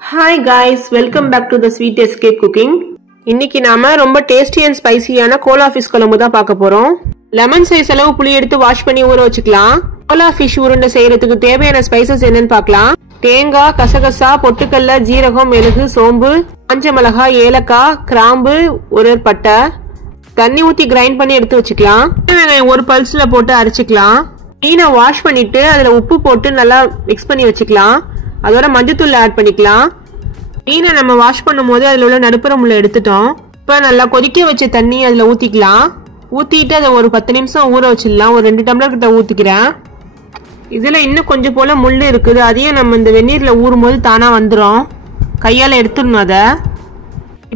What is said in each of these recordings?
Hi guys, welcome back to the Sweet Escape Cooking. இன்னைக்கு நாம ரொம்ப டேஸ்டி அண்ட் ஸ்பைசியான கோலா ஃபிஷ் குழம்பு தான் பார்க்க போறோம். லெமன் சைஸ் அளவு புளி எடுத்து வாஷ் பண்ணி ஊற வச்சுக்கலாம். கோலா ஃபிஷ் உருண்டை செய்யறதுக்கு தேவையான ஸ்பைசஸ் என்னன்னு பார்க்கலாம். தேங்காய், கசகசா, பொட்டுக்கல்ல, ஜீரகம், மிளகு, சோம்பு, காஞ்ச மிளகாய், ஏலக்காய், கிராம்பு, ஒரு பட்டை. தண்ணி ஊத்தி கிரைண்ட் பண்ணி எடுத்து வச்சுக்கலாம். வெங்காயம் ஒரு பல்ஸ்ல போட்டு அரைச்சிக்கலாம். மீனை வாஷ் பண்ணிட்டு அதுல உப்பு போட்டு நல்லா மிக்ஸ் பண்ணி வச்சுக்கலாம். அதோட மஞ்சத்தூள் ஆட் பண்ணிக்கலாம். மீனை நம்ம வாஷ் பண்ணும் போது அதுல உள்ள நடுப்புற முள்ள எடுத்துட்டோம். இப்ப நல்லா கொதிக்க வச்ச தண்ணி அதுல ஊத்திக்கலாம். ஊத்திட்டு அதை ஒரு 10 நிமிஷம் ஊற வச்சிடலாம். ஒரு 2 டம்ளர் கிட்ட ஊத்திக்கிறேன். இதுல இன்னும் கொஞ்சம் போல முள்ளு இருக்குது. அதையும் நம்ம இந்த வெந்நீர்ல ஊறும் போது தானா வந்துடும். கையால எடுத்துடணும் அதை.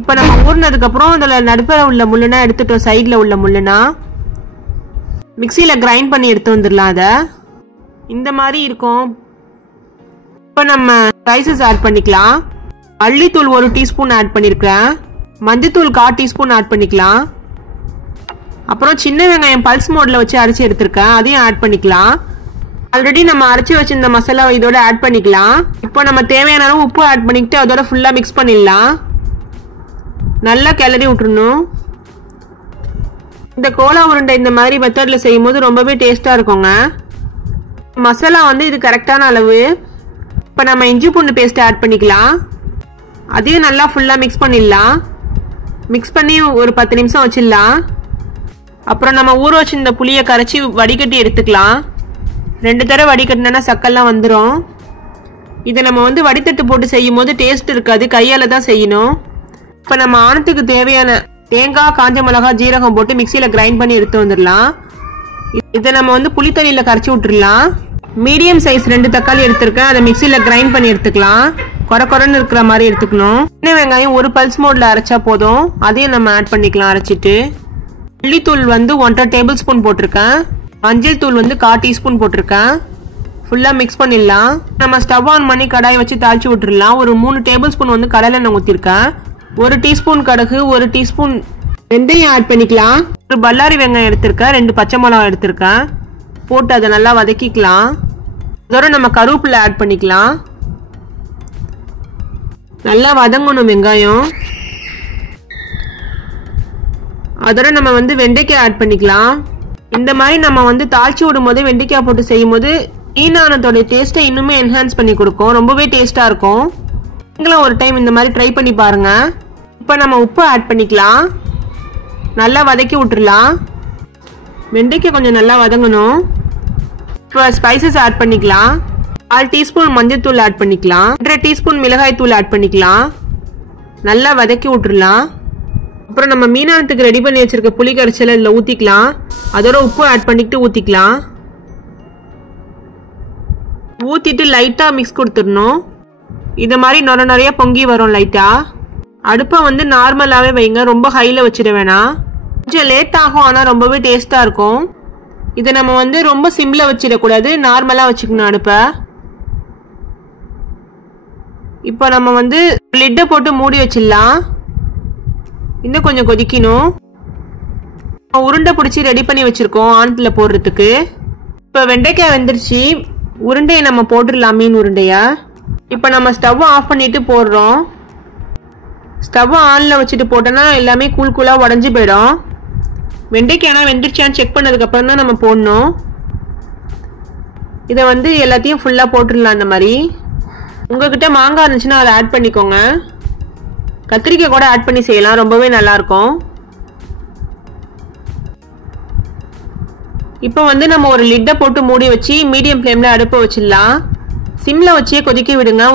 இப்ப நம்ம ஊறினதுக்கு அப்புறம் அதுல நடுப்புற உள்ள முள்ளுனா எடுத்துட்டோம். சைட்ல உள்ள முள்ளுனா மிக்சியில கிரைண்ட் பண்ணி எடுத்து வந்துடலாம். அதை இந்த மாதிரி இருக்கும். இப்ப நம்ம ஸ்பைசஸ் ஆட் பண்ணிக்கலாம். மல்லித்தூள் 1 டீஸ்பூன் ஆட் பண்ணிருக்கேன். மஞ்சத்தூள் 1/4 டீஸ்பூன் ஆட் பண்ணிக்கலாம். அப்புறம் சின்ன வெங்காயம் பல்ஸ் மோட்ல வச்சு அரைச்சி எடுத்திருக்கேன். அதையும் ஆட் பண்ணிக்கலாம். ஆல்ரெடி நம்ம அரைச்சி வச்சிருந்த மசாலா இதோட ஆட் பண்ணிக்கலாம். இப்போ நம்ம தேவையான அளவு உப்பு ஆட் பண்ணிக்கிட்டு அதோட ஃபுல்லா மிக்ஸ் பண்ணிடலாம். நல்லா கிளறி விட்டுறணும். இந்த கோலா உருண்டை இந்த மாதிரி மெத்தட்ல செய்யும் போது ரொம்பவே டேஸ்டா இருக்குங்க. மசாலா வந்து இது கரெக்டான அளவு. இப்போ நம்ம இஞ்சி பூண்டு பேஸ்ட் ஆட் பண்ணிக்கலாம். அதையும் நல்லா ஃபுல்லா மிக்ஸ் பண்ணிடலாம். மிக்ஸ் பண்ணி ஒரு 10 நிமிஷம் வச்சிடலாம். அப்புறம் நம்ம ஊற வச்சிருந்த புளியை கரைச்சி வடிகட்டி எடுத்துக்கலாம். 2 தடவை வடிகட்டினா சக்கெல்லாம் வந்துடும். இதை நம்ம வந்து வடித்தட்டு போட்டு செய்யும் போது டேஸ்ட் இருக்காது. கையால தான் செய்யணும். இப்போ நம்ம ஆணத்துக்கு தேவையான தேங்காய், காஞ்ச மிளகாய், ஜீரகம் போட்டு மிக்சியில கிரைண்ட் பண்ணி எடுத்து வந்துடலாம். இதை நம்ம வந்து புளி தண்ணியில கரைச்சி விட்டுடலாம். மீடியம் சைஸ் 2 தக்காளி எடுத்திருக்கேன். அதை மிக்சியில கிரைண்ட் பண்ணி எடுத்துக்கலாம். கொரன்னு இருக்கிற மாதிரி எடுத்துக்கணும். சின்ன வெங்காயம் ஒரு பல்ஸ் மோட்ல அரைச்சா போதும். அதையும் நம்ம ஆட் பண்ணிக்கலாம் அரைச்சிட்டு. மல்லித்தூள் வந்து 1.5 டேபிள் ஸ்பூன் போட்டிருக்கேன். மஞ்சள் தூள் வந்து 1/4 டீஸ்பூன் போட்டிருக்கேன். ஃபுல்லா மிக்ஸ் பண்ணிடலாம். நம்ம ஸ்டவ் ஆன் பண்ணி கடாய் வச்சு தாளிச்சு விட்டுடலாம். ஒரு 3 டேபிள் ஸ்பூன் வந்து கடலெண்ணெய் ஊற்றிருக்கேன். 1 டீஸ்பூன் கடுகு, 1 டீஸ்பூன் வெந்தயம் ஆட் பண்ணிக்கலாம். ஒரு பல்லாரி வெங்காயம் எடுத்திருக்கேன். 2 பச்சை மிளகாய் எடுத்திருக்கேன். போட்டு அதை நல்லா வதக்கிக்கலாம். அதோட நம்ம கருவேப்பிலை ஆட் பண்ணிக்கலாம். நல்லா வதங்கணும் வெங்காயம். அதோட நம்ம வந்து வெண்டைக்காய் ஆட் பண்ணிக்கலாம். இந்த மாதிரி நம்ம வந்து தாளிச்சு விடும் போது வெண்டைக்காய் போட்டு செய்யும் போது மீனானத்தோட டேஸ்ட்டை இன்னுமே என்ஹான்ஸ் பண்ணி கொடுக்கும். ரொம்பவே டேஸ்டா இருக்கும். நீங்களும் ஒரு டைம் இந்த மாதிரி ட்ரை பண்ணி பாருங்க. இப்போ நம்ம உப்பு ஆட் பண்ணிக்கலாம். நல்லா வதக்கி விட்டுறலாம். வெண்டைக்காய் கொஞ்சம் நல்லா வதங்கணும். இப்போ ஸ்பைசஸ் ஆட் பண்ணிக்கலாம். 1/4 டீஸ்பூன் மஞ்சள் தூள் ஆட் பண்ணிக்கலாம். 1/2 டீஸ்பூன் மிளகாய் தூள் ஆட் பண்ணிக்கலாம். நல்லா வதக்கி விட்டுறலாம். அப்புறம் நம்ம மீனானத்துக்கு ரெடி பண்ணி வச்சிருக்க புளி கரைச்சலை இதில் ஊற்றிக்கலாம். அதோட உப்பு ஆட் பண்ணிக்கிட்டு ஊற்றிக்கலாம். ஊற்றிட்டு லைட்டாக மிக்ஸ் கொடுத்துடணும். இந்த மாதிரி நிறைய பொங்கி வரும் லைட்டா. அடுப்பை வந்து நார்மலாகவே வைங்க. ரொம்ப ஹையில் வச்சிட வேணாம். கொஞ்சம் லேட் ஆகும், ஆனால் ரொம்பவே டேஸ்ட்டாக இருக்கும். இதை நம்ம வந்து ரொம்ப சிம்ல வச்சிடக்கூடாது. நார்மலாக வச்சுக்கணும் அடுப்பை. இப்போ நம்ம வந்து லிட்டை போட்டு மூடி வச்சிடலாம். இன்னும் கொஞ்சம் கொதிக்கணும். உருண்டை பிடிச்சி ரெடி பண்ணி வச்சிருக்கோம் ஆணத்துல போடுறதுக்கு. இப்போ வெண்டைக்காய் வெந்துருச்சு. உருண்டையை நம்ம போட்டுடலாம். மீன் உருண்டையா. இப்போ நம்ம ஸ்டவ் ஆஃப் பண்ணிட்டு போடுறோம். ஸ்டவ் ஆன்ல வச்சுட்டு போட்டோன்னா எல்லாமே கூழாக உடஞ்சி போயிடும். வெண்டைக்காய் வெந்துருச்சான்னு செக் பண்ணதுக்கு அப்புறம் தான் நம்ம போடணும். இதை வந்து எல்லாத்தையும் ஃபுல்லா போட்டுடலாம். அந்த மாதிரி உங்ககிட்ட மாங்காய் இருந்துச்சுன்னா அதை ஆட் பண்ணிக்கோங்க. கத்திரிக்காய் கூட ஆட் பண்ணி செய்யலாம். ரொம்பவே நல்லா இருக்கும். இப்போ வந்து நம்ம ஒரு லிட்டை போட்டு மூடி வச்சு மீடியம் ஃப்ளேம்ல அடுப்பை வச்சிடலாம். சிம்ல வச்சே கொதிக்க விடுங்க.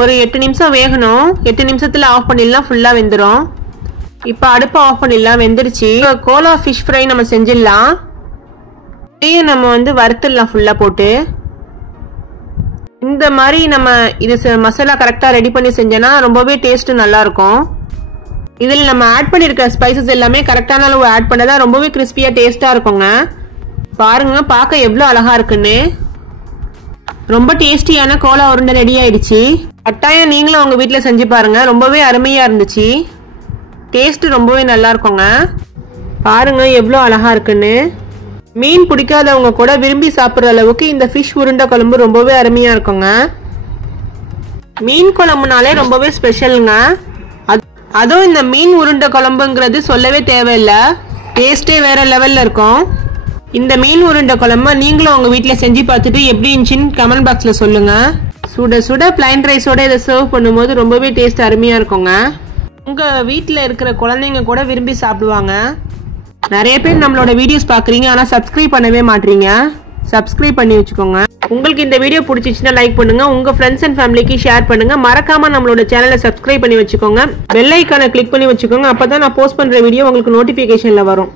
ஒரு 8 நிமிஷம் வேகணும். 8 நிமிஷத்துல ஆஃப் பண்ணிடலாம். ஃபுல்லா வெந்துடும். இப்போ அடுப்பை ஆஃப் பண்ணிடலாம். வெந்துருச்சு. கோலா ஃபிஷ் ஃப்ரை நம்ம செஞ்சிடலாம். இதையும் நம்ம வந்து வறுத்துடலாம் ஃபுல்லா போட்டு. இந்த மாதிரி நம்ம இது மசாலா கரெக்டாக ரெடி பண்ணி செஞ்சோன்னா ரொம்பவே டேஸ்ட் நல்லா இருக்கும். இதில் நம்ம ஆட் பண்ணியிருக்க ஸ்பைசஸ் எல்லாமே கரெக்டான அளவு ஆட் பண்ணதா ரொம்பவே கிறிஸ்பியாக டேஸ்ட்டாக இருக்குங்க. பாருங்க, பார்க்க எவ்வளோ அழகா இருக்குன்னு. ரொம்ப டேஸ்டியான கோலா உருண்டை ரெடி ஆயிடுச்சு. கட்டாயம் நீங்களும் உங்க வீட்டில் செஞ்சு பாருங்க. ரொம்பவே அருமையா இருந்துச்சு. டேஸ்ட் ரொம்பவே நல்லா இருக்குங்க. பாருங்க எவ்வளோ அழகா இருக்குன்னு. மீன் பிடிக்காதவங்க கூட விரும்பி சாப்பிட்ற அளவுக்கு இந்த ஃபிஷ் உருண்டை குழம்பு ரொம்பவே அருமையா இருக்குங்க. மீன் குழம்புனாலே ரொம்பவே ஸ்பெஷலுங்க. அதுவும் இந்த மீன் உருண்டை குழம்புங்கிறது சொல்லவே தேவையில்லை. டேஸ்டே வேற லெவல்ல இருக்கும். இந்த மீன் உருண்டை குழம்பு நீங்களும் உங்க வீட்டில் செஞ்சு பார்த்துட்டு எப்படி இருந்துச்சுன்னு கமெண்ட் பாக்ஸ்ல சொல்லுங்க. சுட சுட பிளைன் ரைஸோட இதை சர்வ் பண்ணும்போது ரொம்பவே டேஸ்ட் அருமையா இருக்குங்க. உங்க வீட்டில் இருக்கிற குழந்தைங்க கூட விரும்பி சாப்பிடுவாங்க. நிறைய பேர் நம்மளோட வீடியோஸ் பார்க்குறீங்க, ஆனால் சப்ஸ்கிரைப் பண்ணவே மாட்டீங்க. சப்ஸ்கிரைப் பண்ணி வச்சுக்கோங்க. உங்களுக்கு இந்த வீடியோ பிடிச்சிச்சுன்னா லைக் பண்ணுங்க, உங்க ஃப்ரெண்ட்ஸ் அண்ட் ஃபேமிலிக்கு ஷேர் பண்ணுங்க. மறக்காம நம்மளோட சேனலை சப்ஸ்கிரைப் பண்ணி வச்சுக்கோங்க. பெல் ஐக்கானை கிளிக் பண்ணி வச்சுக்கோங்க. அப்பதான் நான் போஸ்ட் பண்ற வீடியோ உங்களுக்கு நோட்டிபிகேஷன்ல வரும்.